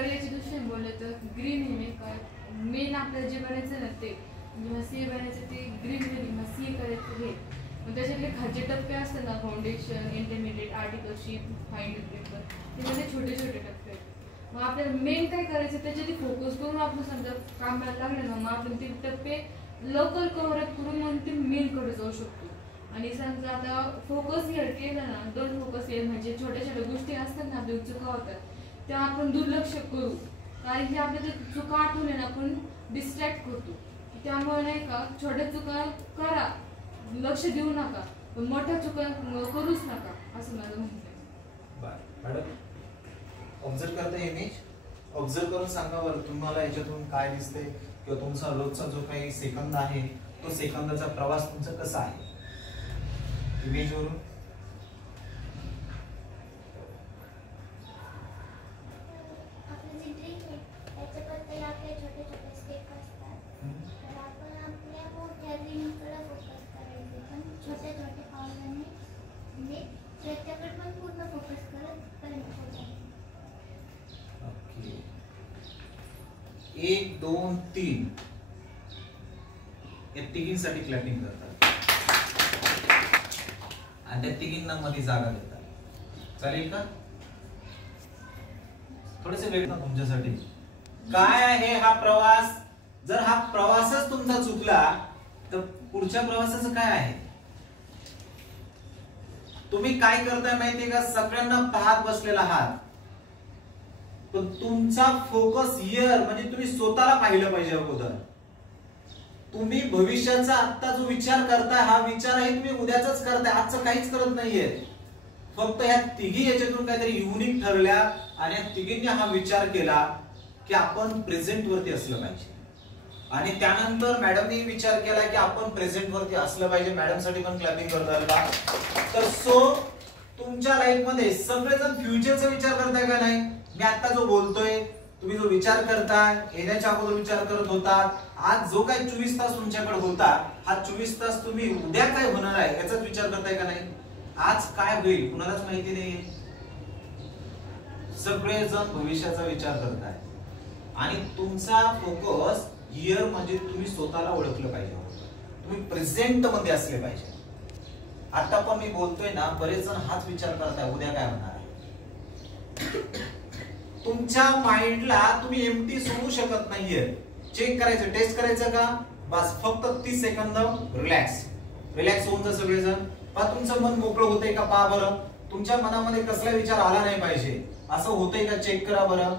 करिअरच्या दृष्टीने बोलले तर ग्रीन हे काय मेन आपल्याला जे बनायचं ना ते म्हणजे सी ए बनायचं ते ग्रीन जरी मग सी ए करायचं हे मग त्याच्यातले खालचे टप्पे असतात ना foundation intermediate articleship final paper ते म्हणजे छोटे छोटे टप्पे आहेत मग आपल्याला मेन काय करायचं त्याच्यात फोकस करून आपण समजा कामाला लागले ना मग आपण ते टप्पे लवकर कव्हर अप करून मग ते मेनकडे जाऊ शकतो आणि समजा आता फोकस हेअर केलं ना दोन फोकस हेअर म्हणजे छोट्या छोट्या गोष्टी असतात ना आपल्या चुका होतात त्या आपण दुर्लक्ष करू कारण की आपल्या ते चुका आठवून ना आपण डिस्ट्रॅक्ट करतो त्यामुळे नाही का छोट्या चुका करा लक्ष देऊ नका पण मोठ्या चुका करूच नका असं माझं म्हणणं आहे. मॅडम ऑब्झर्व करता इमेज ऑब्झर्व करून सांगा बरं तुम्हाला याच्यातून काय दिसते किंवा तुमचा रोजचा जो काही सेकंद आहे तो सेकंदाचा प्रवास तुमचा कसा आहे इमेज वरून एक दोन तीन या तिघींसाठी क्लॅपिंग करतात आणि त्या तिघींना मध्ये जागा देतात चालेल का थोडेसे वेळ ना तुमच्यासाठी काय आहे हा प्रवास जर हा प्रवासच तुमचा चुकला तर पुढच्या प्रवासाचं काय आहे तुम्ही काय करताय माहितीये का सगळ्यांना पाहत बसलेला आहात पण तुमचा फोकस हिअर म्हणजे तुम्ही स्वतःला पाहिलं पाहिजे अगोदर तुम्ही भविष्याचा आता जो विचार करताय हा विचार आहे तुम्ही उद्याचाच करताय आजचं काहीच करत नाहीये फक्त ह्या तिघी याच्यातून काहीतरी युनिक ठरल्या आणि या तिघींनी हा विचार केला की आपण प्रेझेंट वरती असलं पाहिजे आणि त्यानंतर मॅडमनी विचार केला की आपण प्रेझेंट वरती असलं पाहिजे मॅडम साठी पण क्लॅपिंग करताल का तर सो तुमच्या लाईफ मध्ये सगळेजण फ्युचरचा विचार करताय का नाही मी आता जो बोलतोय तुम्ही जो विचार करताय येण्याच्या अगोदर विचार करत होता आज जो काही 24 तास तुमच्याकडे होता हा 24 तास तुम्ही उद्या काय होणार आहे याचाच विचार करताय का नाही आज काय होईल कुणालाच माहिती नाहीये सगळेजण भविष्याचा विचार करताय आणि तुमचा फोकस हिअर म्हणजे तुम्ही स्वतःला ओळखलं पाहिजे तुम्ही प्रेझेंट मध्ये असले पाहिजे आता पण मी बोलतोय ना बरेच जण हाच विचार करताय उद्या काय होणार आहे तुमच्या माइंडला तुम्ही एम्प्टी सोडू शकत नाहीये चेक करायचं टेस्ट करायचं का बस फक्त 30 सेकंद रिलॅक्स होऊन जा सगळेजण पहा तुमचं मन मोकळं होतंय का पहा बरं तुमच्या मनामध्ये कसला विचार आला नाही पाहिजे असं होतंय का चेक करा बरं